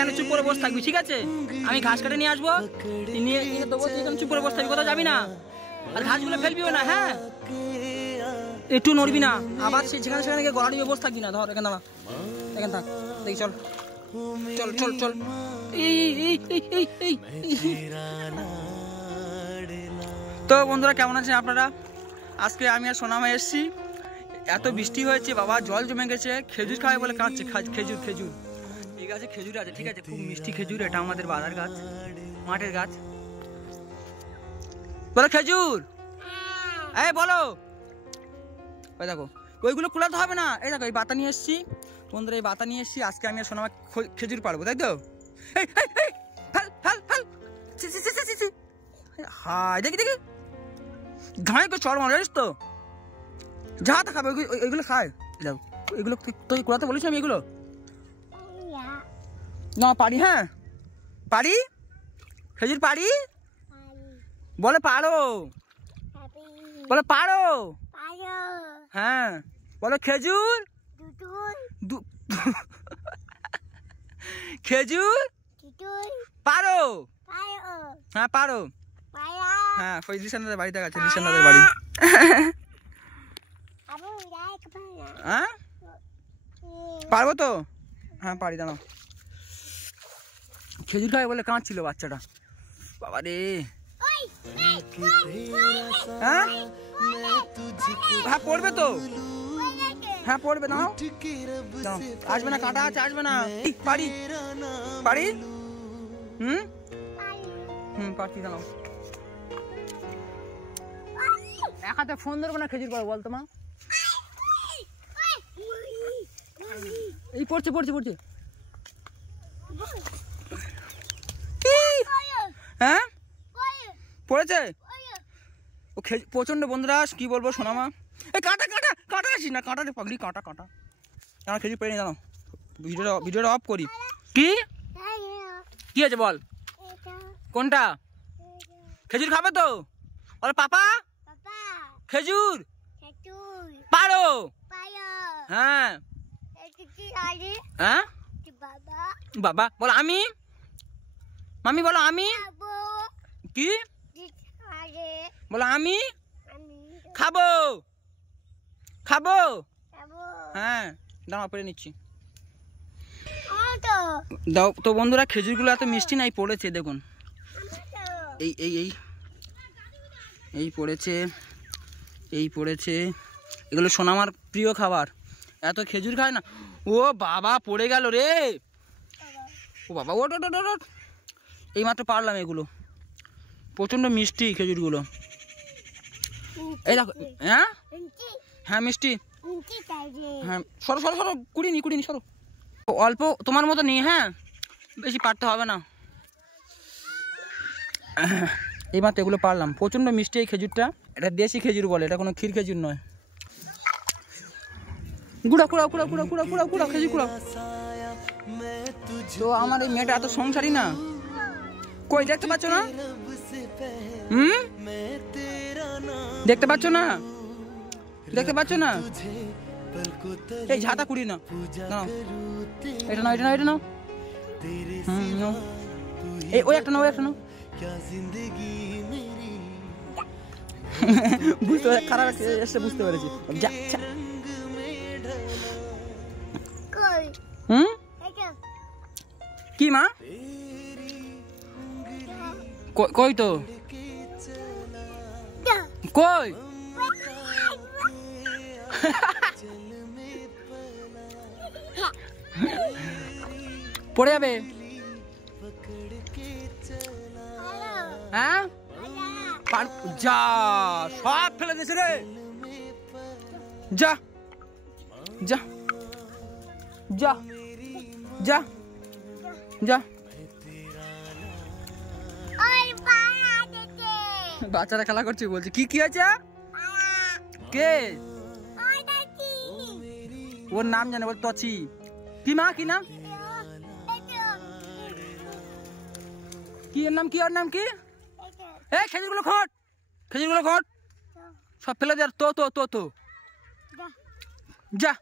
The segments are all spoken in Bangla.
এখানে চুপ করে বসে থাকবি, ঠিক আছে? আমি ঘাস কাটে নিয়ে আসবো, নিয়ে দেবো, তুই এখানে চুপ করে বসে থাকবি, কোথাও যাবি না। আর ঘাসগুলো ফেলবিও না, হ্যাঁ? একটু নড়বি না, আবার সেখানে সেখানে গিয়ে গলা নিয়ে বসে থাকবি না। ধর এখানে দাঁড়া, এখানে থাক, দেখি চল চল চল চল। তো বন্ধুরা কেমন আছেন আপনারা? আজকে আমি আর সোনামা এসছি, এত বৃষ্টি হয়েছে বাবা, জল জমে গেছে। খেজুর খাবে বলে কাঁদছে, খেজুর খেজুর এই গাছে খেজুর আছে, ঠিক আছে? খুব মিষ্টি খেজুর, এটা আমাদের বাজার গাছ, মাঠের গাছ। বলো খেজুর, এই বলো। ওই দেখো, ওইগুলো কুলাতে হবে না। এই দেখো, এই বাতা নিয়ে এসছি বন্ধুরা, এই বাতা নিয়ে এসছি। আজকে আমি আর সোনামা খেজুর পারবো, তাই তো? হাই দেখি দেখি, ঘাড়ে তো চড় মার, জানিস তো? যা তা খাবে ওইগুলো খায়। এগুলো তোকে কুড়াতে বলিস আমি এগুলো? না পারি, হ্যাঁ পারি, খেজুর পারি, বলে পারো, বলে পারো, হ্যাঁ বলো খেজুর, খেজুর পারো, হ্যাঁ পারো, হ্যাঁ ওই রিশানদাদের বাড়িতে গেছে, রিশানদাদের বাড়ি। হ্যাঁ পারবো তো, হ্যাঁ পারি, দাঁড়াও। খেজুর খাবে বলে কাঁদছিল বাচ্চাটা, বাবা রে। হ্যাঁ হ্যাঁ পড়বে তো, হ্যাঁ পড়বে, দাঁড়াও আসবে না, কাঁটা আছে, আসবে না। পারি পারি, হুম হুম পারছি, দাঁড়াও। এক হাতে ফোন ধরবো না, খেজুর পাবো বলতো মা? এই পড়ছে পড়ছে পড়ছে, হ্যাঁ পড়েছে ও প্রচন্ড। বন্ধুরা কি বলবো সোনামা, এই কাঁটা কাঁটা কাঁটা আসিস না, কাঁটা রে পাগলি, কাঁটা কাঁটা। আমার খেজুর পেয়ে নি, জানো? ভিডিওটা অফ করি। কি কি আছে বল? কোনটা? খেজুর খাবে তো? বল পাপা খেজুর পারো, হ্যাঁ হ্যাঁ বাবা বলো আমি, মামি বলো আমি, কি বলো আমি খাবো, খাবো, হ্যাঁ দাঁড়া পেরে নিচ্ছি, দাও তো। বন্ধুরা খেজুরগুলো এত মিষ্টি নাই, পড়েছে দেখুন, এই এই এই এই পড়েছে, এই পড়েছে। এগুলো সোনামার প্রিয় খাবার, এত খেজুর খায় না। ও বাবা পড়ে গেল রে, ও বাবা ওট ওট ওট, এই মাত্র পারলাম। এগুলো প্রচন্ড মিষ্টি খেজুরগুলো, এই দেখো। হ্যাঁ হ্যাঁ মিষ্টি, হ্যাঁ সরো সরো সরো, কুড়িনি কুড়িনি, সরো। অল্প তোমার মতো নেই, হ্যাঁ বেশি পারতে হবে না। এই মাত্র এগুলো পারলাম, প্রচন্ড মিষ্টি এই খেজুরটা। এটা দেশি খেজুর বলে, এটা কোনো ক্ষীর খেজুর নয়। গুড়া কুড়া কুড়া কুড়া কুড়া কুড়া কুড়া খেজুর কুড়া। তো আমার এই মেয়েটা এত সংসারী না, কই দেখতে পাচ্ছ না? দেখতে পাচ্ছ না, দেখতে পাচ্ছ না? এই ঝাঁটা কুড়ি না, এটা নাও, এটা নাও, এটা নাও, এই ওই একটা নাও, ওই একটা নাও। বুঝতে খারাপ এসে বুঝতে পেরেছি। কি মা, কই তো কই? পড়ে যাবে, হ্যাঁ যা সব ফেলে দিয়েছে রে, যা যা যা যা যা। বাচ্চারা খেলা করছে, বলছে কি কি আছে? কে? ওর নাম জানে, বল তছি। কি মা, কি নাম? কি এর নাম কি, ওর নাম কি? এই খেজুরগুলো খট, খেজুরগুলো খট, সব ফেলে দে। তো তো তো তো যা,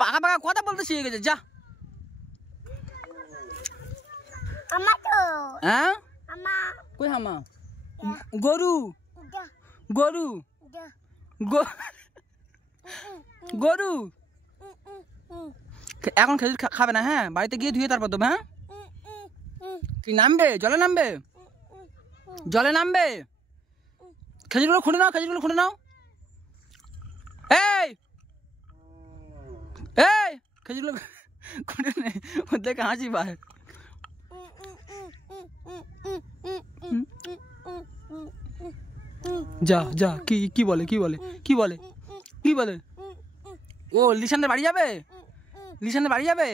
পাকা পাকা কথা বলতে শিখে গেছে, যা। হ্যাঁ কই হামা গরু গরু গরু এখন খেজুর খাবে না, হ্যাঁ বাড়িতে গিয়ে ধুয়ে তারপর দেবে। হ্যাঁ কি নামবে, জলে নামবে, জলে নামবে। খেজুরগুলো খুঁড়ে নাও, খেজুরগুলো খুঁড়ে নাও। এই এই খেজুরগুলো খুঁড়ে নে, ওর দেখে হাসি পায়। যা যা, কি কি বলে, কি বলে, কি বলে, কি বলে? ও লিসানদের বাড়ি যাবে, লিসানদের বাড়ি যাবে,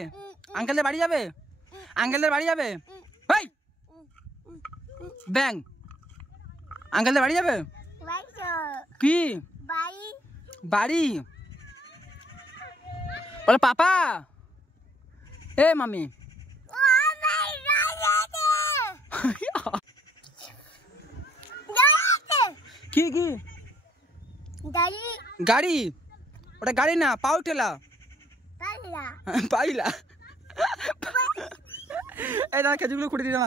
আঙ্কেলদের বাড়ি যাবে, আঙ্কেলদের বাড়ি যাবে। ভাই ব্যাং আঙ্কেলদের বাড়ি যাবে। কি বাড়ি বলে পাপা? এ মামি কি কি গাড়ি? ওটা গাড়ি না, পাও ঠেলা, পাইলা। এই দাদা খেজুরগুলো খুঁড়ে দিই না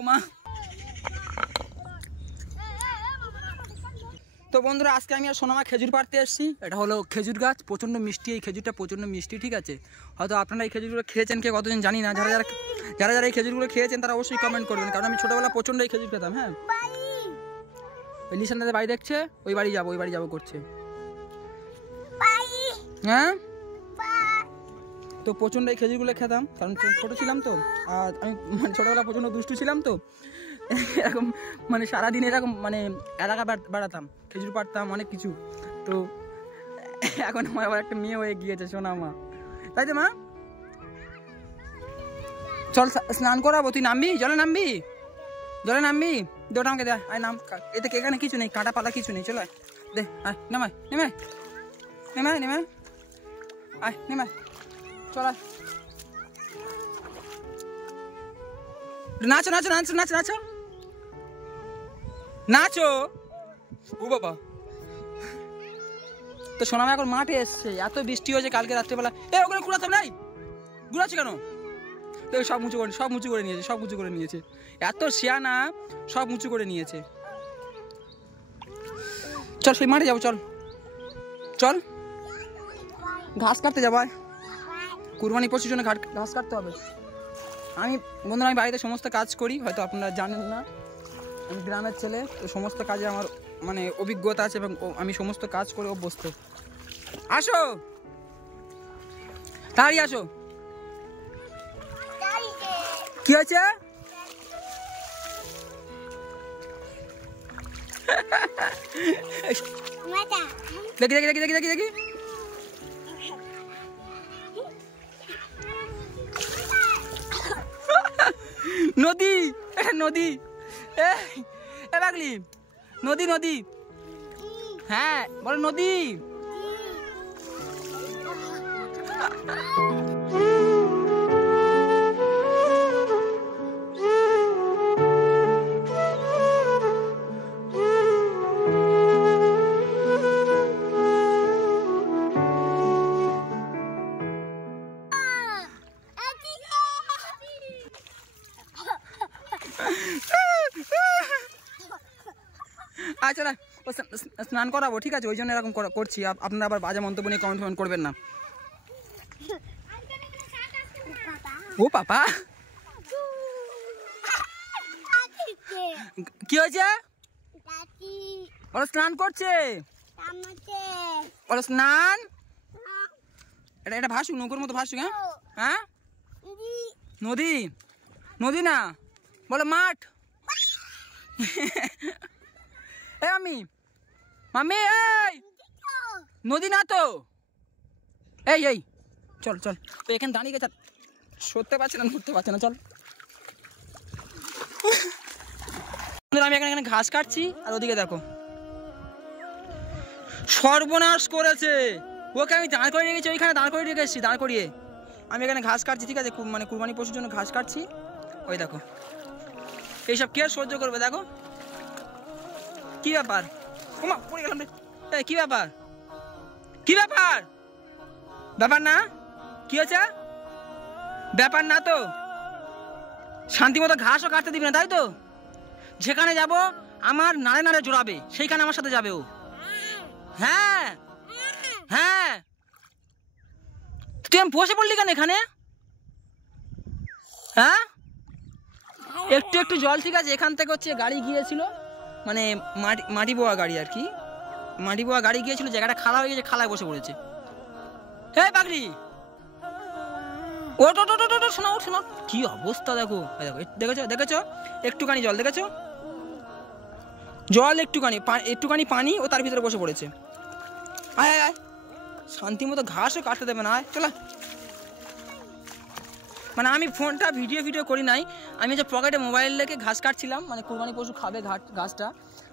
উমা। তো বন্ধুরা আজকে আমি আর সোনামা খেজুর পাড়তে এসেছি। এটা হলো খেজুর গাছ, প্রচণ্ড মিষ্টি। এই খেজুরটা প্রচণ্ড মিষ্টি, ঠিক আছে? হয়তো আপনারা এই খেজুরগুলো খেয়েছেন কে কতজন জানি না। যারা যারা যারা যারা এই খেজুরগুলো খেয়েছেন তারা অবশ্যই কমেন্ট করবেন, কারণ আমি ছোটোবেলা প্রচণ্ড এই খেজুর খেতাম। হ্যাঁ ওই লিসান দাদের বাড়ি দেখছে, ওই বাড়ি যাবো, ওই বাড়ি যাবো করছে। হ্যাঁ তো প্রচণ্ড এই খেজুরগুলো খেতাম, কারণ ছোটো ছিলাম তো। আর আমি মানে ছোটোবেলা প্রচণ্ড দুষ্টু ছিলাম তো, এরকম মানে সারাদিন এরকম মানে এলাকা বেড়াতাম, খেজুর পাড়তাম, অনেক কিছু। তো এখন আমার আবার একটা মেয়ে হয়ে গিয়েছে, সোনা মা, তাই তো মা? চল স্নান করাবো, তুই নামবি, জলে নামবি, জলে নামবি? দোটা আমাকে দে, আয় নাম। এতে এখানে কিছু নেই, কাঁটা পালা কিছু নেই, চলে দে, আয় নেমায়, নেমে নেমায়, নেমে আয়, নেমায়, চল আয়। নাচো নাচো নাচো নাচো নাচো নাচো। ও বাবা, তো সোনামা এখন মাঠে এসছে, এত বৃষ্টি হয়েছে কালকে রাত্রেবেলা। এ ওখানে ঘুরাতে নাই, ঘুরাচ্ছে কেন? তো সব উঁচু করে, সব উঁচু করে নিয়েছে, সব উঁচু করে নিয়েছে। এত শিয়ানা, সব উঁচু করে নিয়েছে। চল সেই মাঠে যাবো, চল চল ঘাস কাটতে যাবো। কুরবানি পশুর জন্য ঘাস কাটতে হবে। আমি বন্ধুরা আমি বাড়িতে সমস্ত কাজ করি, হয়তো আপনারা জানেন না। আমি গ্রামের ছেলে, তো সমস্ত কাজে আমার মানে অভিজ্ঞতা আছে এবং আমি সমস্ত কাজ করে অভ্যস্ত। আসো তাড়াতাড়ি আসো। কি হয়েছে? দেখি দেখি দেখি দেখি দেখি দেখি নদী, নদী, এ বাগলি, নদী, নদী, হ্যাঁ বলো নদী। আচ্ছা স্নান করাবো, ঠিক আছে? ওই জন্য এরকম করছি। আপনারা আবার বাজে মন্তব্য নিয়ে কমেন্ট করবেন না। ও পাপা কি হয়েছে? ওরা স্নান করছে, ওরা স্নান। এটা এটা ভাসুক, নৌকোর মতো ভাসুক। হ্যাঁ হ্যাঁ নদী, নদী না বলো মাঠ। এ আমি মামি, এই নদী না তো, এই এই চল চল। তো এখানে দাঁড়িয়ে গেছে, সরতে পারছে না, ঘুরতে পারছে না, চল। আমি এখানে ঘাস কাটছি, আর ওদিকে দেখো সর্বনাশ করেছে। ওকে আমি দাঁড় করে রেখেছি, ওইখানে দাঁড় করে রেখেছি, দাঁড় করিয়ে আমি এখানে ঘাস কাটছি, ঠিক আছে? মানে কুরবানি পশুর জন্য ঘাস কাটছি। ওই দেখো এইসব কে সহ্য করবে? দেখো কি ব্যাপার, ওমা পড়ে গেলাম রে। এই কি ব্যাপার, কি ব্যাপার? ব্যাপার না, কি হয়েছে? ব্যাপার না তো, শান্তি মতো ঘাসও কাটতে দিবি না, তাই তো? যেখানে যাব আমার নাড়ে নাড়ে জোড়াবে, সেইখানে আমার সাথে যাবে ও। হ্যাঁ হ্যাঁ, তুই আমি বসে পড়লি কেন এখানে? হ্যাঁ, একটু একটু জল, ঠিক আছে। এখান থেকে হচ্ছে গাড়ি গিয়েছিল, মানে মাটি বোয়া গাড়ি আর কি, মাটি বোয়া গাড়ি গিয়েছিল, জায়গাটা খালা হয়ে গেছে, খালায় বসে পড়েছে। হে পাগড়ি, ওট ওট ওট ওট, শোনো শোনো, কি অবস্থা দেখো, দেখো দেখেছো দেখেছো, একটুখানি জল দেখেছো, জল একটুখানি পানি, ও তার ভিতরে বসে পড়েছে। আয় আয় আয়, শান্তি মতো ঘাসও কাটতে দেবে না, আয় চলা। মানে আমি ফোনটা ভিডিও করি নাই, আমি যে পকেটে মোবাইল রেখে ঘাস কাটছিলাম, মানে কোরবানি পশু খাবে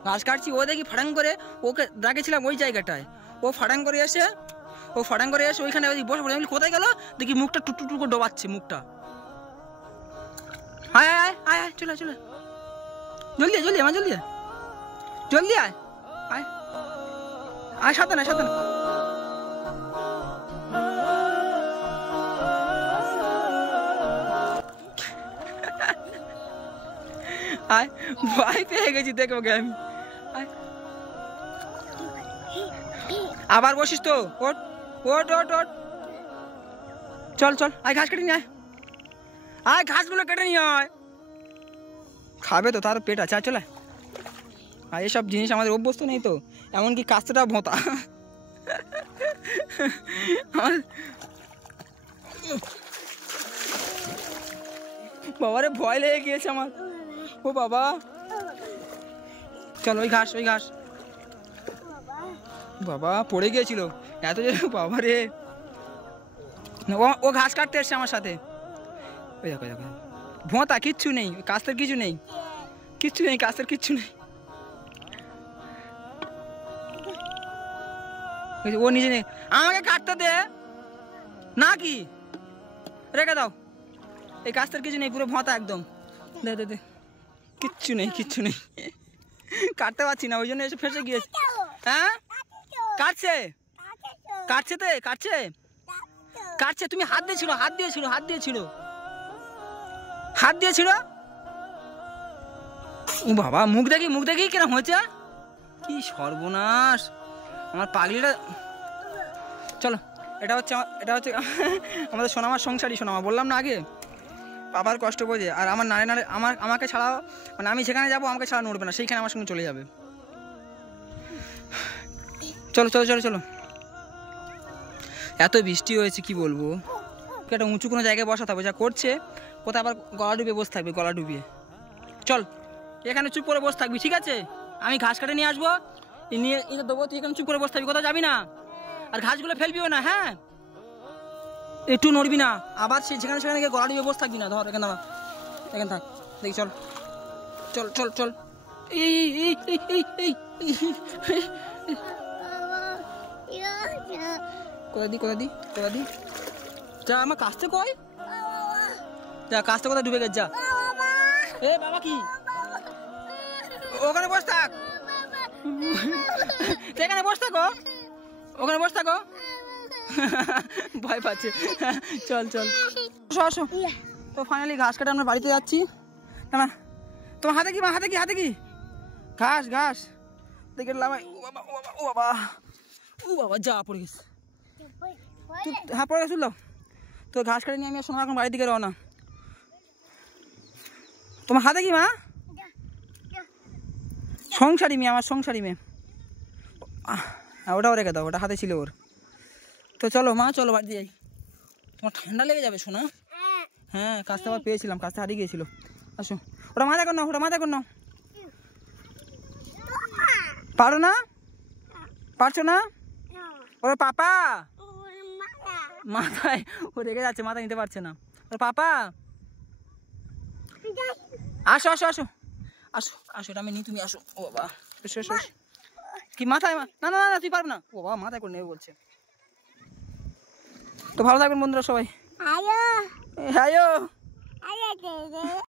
ঘাস কাটছি, ও দেখি ফাটাং করে, ওকে ডাকেছিলাম ওই জায়গাটায়, ও ফাটাং করে এসে ওইখানে বসে পড়ে। আমি কোথায় গেল দেখি, মুখটা টুকটুক করে ডোবাচ্ছে মুখটা। আয় আয় আয় আয়, চলে চলে, জলদি জলদি আমার, জলদি জলদি আয় আয় আয়, সাবধানে সাবধানে। আয়, ভয় পেয়ে গেছি দেখো আমি। আবার বসিস তো, ওট ওট ওট ওট, চল চল, আয় ঘাস কেটে নিয়ে আয়, আয় ঘাসগুলো কেটে নিয়ে আয়, খাবে তো, তার পেট আছে, চলে। আর এসব জিনিস আমাদের অভ্যস্ত নেই তো, এমনকি কাস্তেটা ভোঁতা। বাবারে ভয় লেগে গিয়েছে আমার, ও বাবা। চল ওই ঘাস বাবা পড়ে গিয়েছিল এত যে, বাবা রে। ও ঘাস কাটতে এসছে আমার সাথে, ওই দেখো দেখো, ভোঁতা, কিচ্ছু নেই, কাস্তের কিছু নেই, কাস্তের কিচ্ছু নেই। ও নিজে নেই, আমাকে কাটতে দে না, কি রেখে দাও, এই কাস্তের কিছু নেই, পুরো ভোঁতা একদম, দে দে দে, কিচ্ছু নেই কাটতে পারছি না, ওই জন্য এসে ফেসে গিয়েছে। হ্যাঁ, কাটছে, তুমি হাত দিয়েছিল। বাবা, মুখ দেখি কিরম হয়েছে, কি সর্বনাশ আমার পাগলিটা। চলো, এটা হচ্ছে আমাদের সোনামার সংসারী, সোনামা বললাম না আগে, বাবার কষ্ট বোঝে, আর আমার নাড়ে আমাকে ছাড়াও, মানে আমি যেখানে যাবো আমাকে ছাড়া নড়বে না, সেইখানে আমার সঙ্গে চলে যাবে। চলো চলো চলো চলো, এত বৃষ্টি হয়েছে কি বলবো, একটা উঁচু কোনো জায়গায় বসা থাকবে, যা করছে কোথায় আবার গলা ডুবিয়ে বসে থাকবে, গলা ডুবিয়ে। চল, এখানে চুপ করে বসে থাকবি, ঠিক আছে? আমি ঘাস কাটে নিয়ে আসবো, নিয়ে এটা দেবো, তুই এখানে চুপ করে বসে থাকবি, কোথাও যাবি না, আর ঘাসগুলো ফেলবিও না, হ্যাঁ? একটু নড়বি না, আবার সেখানে গিয়ে গলা ডুবিয়ে বসে থাকবি না। ধর এখানে দাঁড়া, এখানে থাক, দেখি, চল চল চল চল, কোথা দি যা, আমার কাছতে কই যা, কাছতে কোথায় ডুবে গেছে, যা। এ বাবা, কি ওখানে বসে থাক, এখানে বসে থাকো, ভয় পাচ্ছে। চল চল, আসো। তো ফাইনালি ঘাস কাটে আমরা বাড়িতে যাচ্ছি। না, তোমার হাতে কি ঘাস দেখে, ও বাবা যা পড়ে গেছে, হ্যাঁ পড়ে গেছিল। তো ঘাস কাটে নিয়ে আমি শোনা এখন বাড়ির দিকে রওনা। তোমার হাতে কি মা? সংসারী মেয়ে, আমার সংসারী মেয়ে, ওটাও রেখে দাও, ওটা হাতে ছিল ওর। তো চলো মা, চলো বাড়ি যাই, তোমার ঠান্ডা লেগে যাবে শোনা। হ্যাঁ, কাজটা আবার পেয়েছিলাম, কাজটা হারিয়ে গিয়েছিল। আসো, ওটা মাথা কর নাও, পারো না, পারছো না? ওর পাপা মাথায়, ও রেগে যাচ্ছে, মাথা নিতে পারছে না। ওর পাপা, আসো, এটা আমি নিই, তুমি আসো। ও বাবা, কি মাথায়, না তুই পারবো না, ও বাবা মাথায় করে নেবে বলছে। তো ভালো থাকবেন বন্ধুরা সবাই।